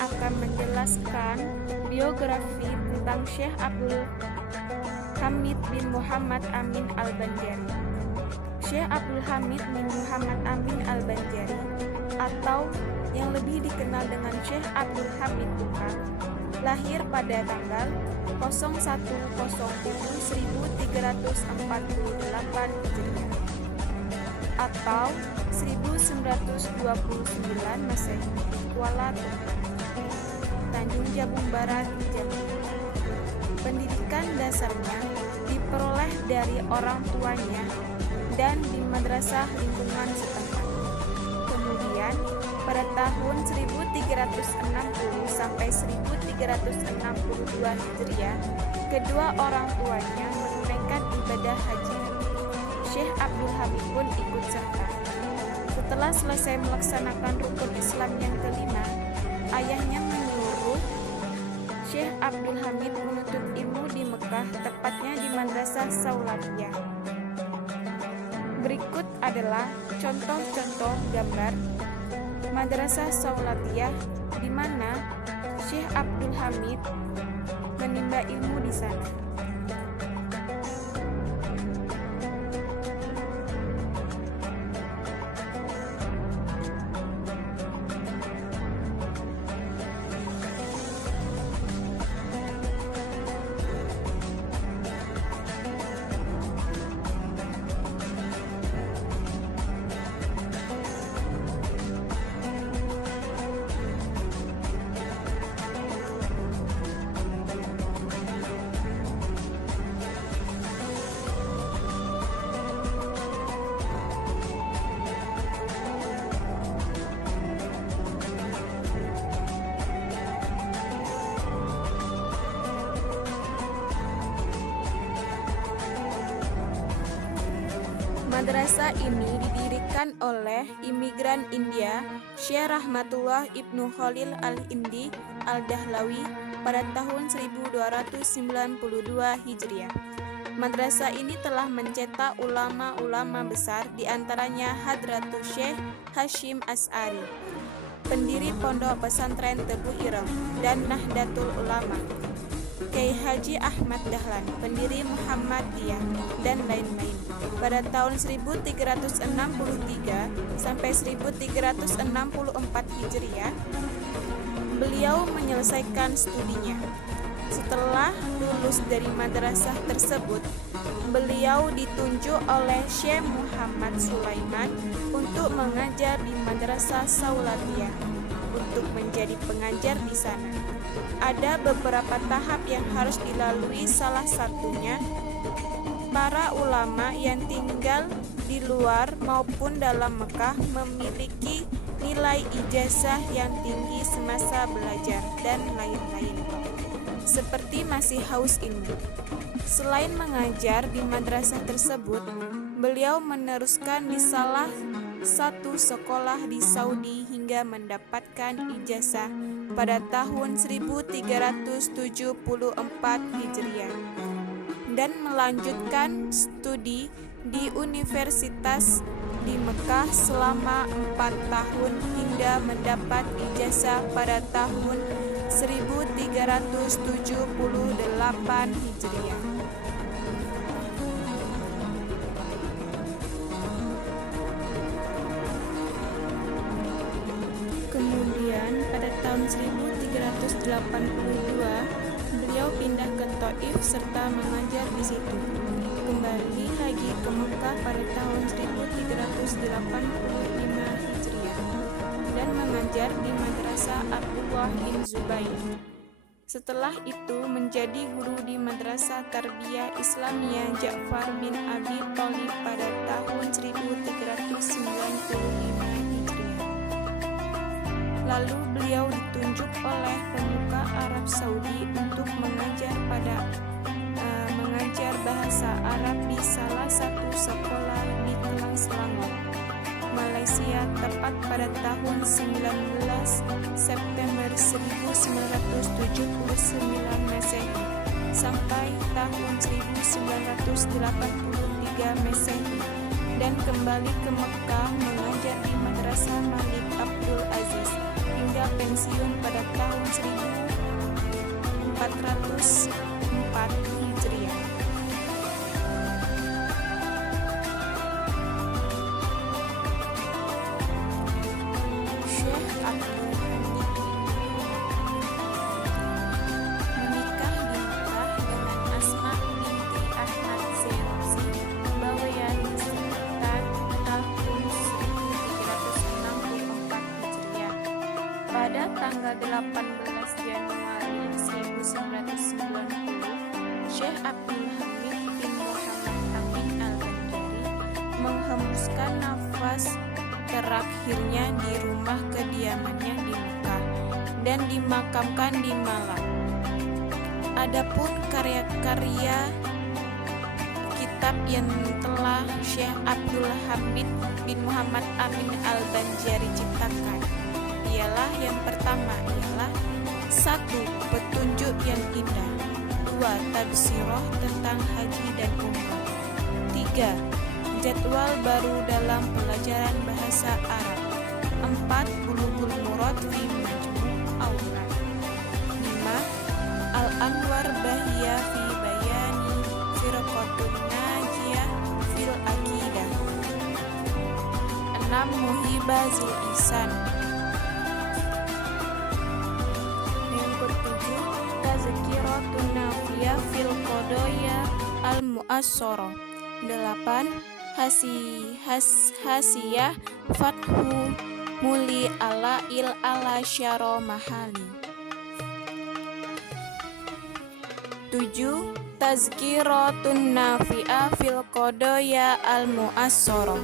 akan menjelaskan biografi tentang Syekh Abdul Hamid bin Muhammad Amin Al-Banjari. Syekh Abdul Hamid bin Muhammad Amin Al-Banjari atau yang lebih dikenal dengan Syekh Abdul Hamid Bukan, lahir pada tanggal 01.07.1348 Hijriah atau 1929 Masehi, Kuala Lumpur, Tanjung Jabung Barat, Jambi. Pendidikan dasarnya diperoleh dari orang tuanya dan di madrasah lingkungan setempat. Kemudian pada tahun 1360 sampai 1362 Hijriah, kedua orang tuanya menunaikan ibadah haji. Syekh Abdul Hamid pun ikut serta. Setelah selesai melaksanakan rukun Islam yang kelima, ayahnya menyuruh Syekh Abdul Hamid menuntut ilmu di Mekah, tepatnya di Madrasah Saulatiyah. Berikut adalah contoh-contoh gambar Madrasah Saulatiyah di mana Syekh Abdul Hamid menimba ilmu di sana. Madrasah ini didirikan oleh imigran India, Syekh Rahmatullah Ibnu Khalil Al-Indi Al-Dahlawi pada tahun 1292 Hijriah. Madrasah ini telah mencetak ulama-ulama besar, diantaranya Hadratus Syekh Hashim As'ari, pendiri Pondok Pesantren Tebu Ireng dan Nahdlatul Ulama, Kiai Haji Ahmad Dahlan, pendiri Muhammadiyah, dan lain-lain. Pada tahun 1363 sampai 1364 Hijriah, beliau menyelesaikan studinya. Setelah lulus dari madrasah tersebut, beliau ditunjuk oleh Syekh Muhammad Sulaiman untuk mengajar di Madrasah Saulatiyah untuk menjadi pengajar di sana. Ada beberapa tahap yang harus dilalui, salah satunya para ulama yang tinggal di luar maupun dalam Mekah memiliki nilai ijazah yang tinggi semasa belajar dan lain-lain. Seperti masih haus ilmu. Selain mengajar di madrasah tersebut, beliau meneruskan di salah satu sekolah di Saudi hingga mendapatkan ijazah pada tahun 1374 Hijriah dan melanjutkan studi di universitas di Mekah selama 4 tahun hingga mendapat ijazah pada tahun 1378 Hijriah. Kemudian pada tahun 1382 beliau pindah ke Taif serta mengajar di situ. Kembali lagi ke Mekah pada tahun 1385 Hijriah dan mengajar di Madrasah Abdullah bin Zubair. Setelah itu menjadi guru di Madrasah Tarbiyah Islamiyah Ja'far bin Abi Thalib pada tahun 1395 Hijriah. Lalu beliau ditunjuk oleh pemuka Arab Saudi untuk mengajar bahasa Arab di salah satu sekolah di Kelang Selangor, Malaysia, tepat pada tahun 19 September 1979 Masehi sampai tahun 1983 Masehi dan kembali ke Mekah mengajar di Madrasah Malik Abdul Aziz hingga Beliau pensiun pada tahun 1404 Hijriah. Syekh Abdul Hamid menikah di Mekah dengan Asma binti Ahmad Zairazi Bawayan sekitar tahun 1364 Hijriah. Pada tanggal 18 Januari 1990, Syekh Abdul Hamid bin Muhammad Amin Al-Banjari menghembuskan nafas terakhirnya di rumah kediamannya di Mekah dan dimakamkan di Malang. Adapun karya-karya kitab yang telah Syekh Abdul Hamid bin Muhammad Amin Al-Banjari ciptakan ialah yang pertama ialah 1. Petunjuk yang indah, 2. Tafsirah tentang haji dan umrah, 3. Jadwal baru dalam pelajaran bahasa Arab, 4. Bulughul Murad fi Majmu' Aurat, 5. Al-Anwar Bahiyah fi Bayani Firqatun Najiyah fil Aqidah, 6. Muhibah Zul Ihsan, yang ketujuh Tazkiratun Nafiyah fil Qadaya Al-Mu'assarah, 8. Hasiyah Fathu Muli ala syaro mahali, 7. Tazkiratun Nafi'ah fil Qadaya Al-Mu'assarah,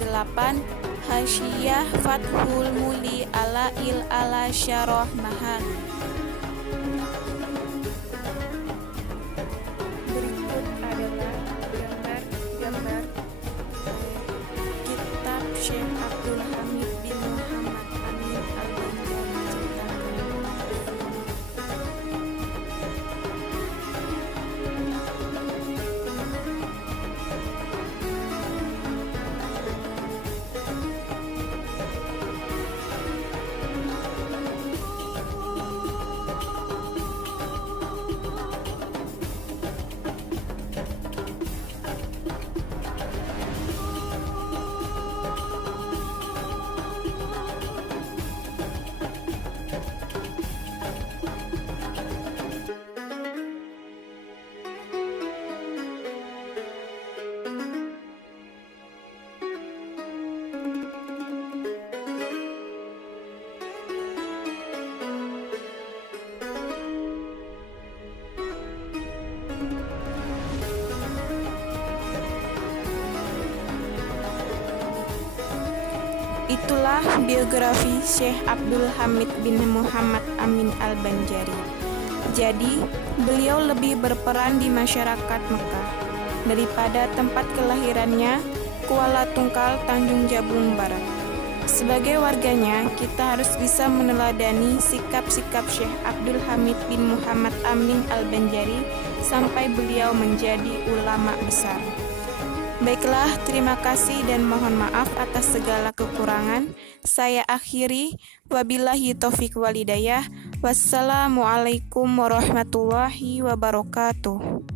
8. Hasiyah Fathul Muli ala syaro mahali. Berikut adalah gambar kitab Syekh Abdul Hamid bin Muhammad Amin Al-Banjari ciptakan. Itulah biografi Syekh Abdul Hamid bin Muhammad Amin Al-Banjari. Jadi, beliau lebih berperan di masyarakat Mekah daripada tempat kelahirannya, Kuala Tungkal, Tanjung Jabung Barat. Sebagai warganya, kita harus bisa meneladani sikap-sikap Syekh Abdul Hamid bin Muhammad Amin Al-Banjari sampai beliau menjadi ulama besar. Baiklah, terima kasih dan mohon maaf atas segala kekurangan. Saya akhiri, wabillahi taufiq walhidayah. Wassalamualaikum warahmatullahi wabarakatuh.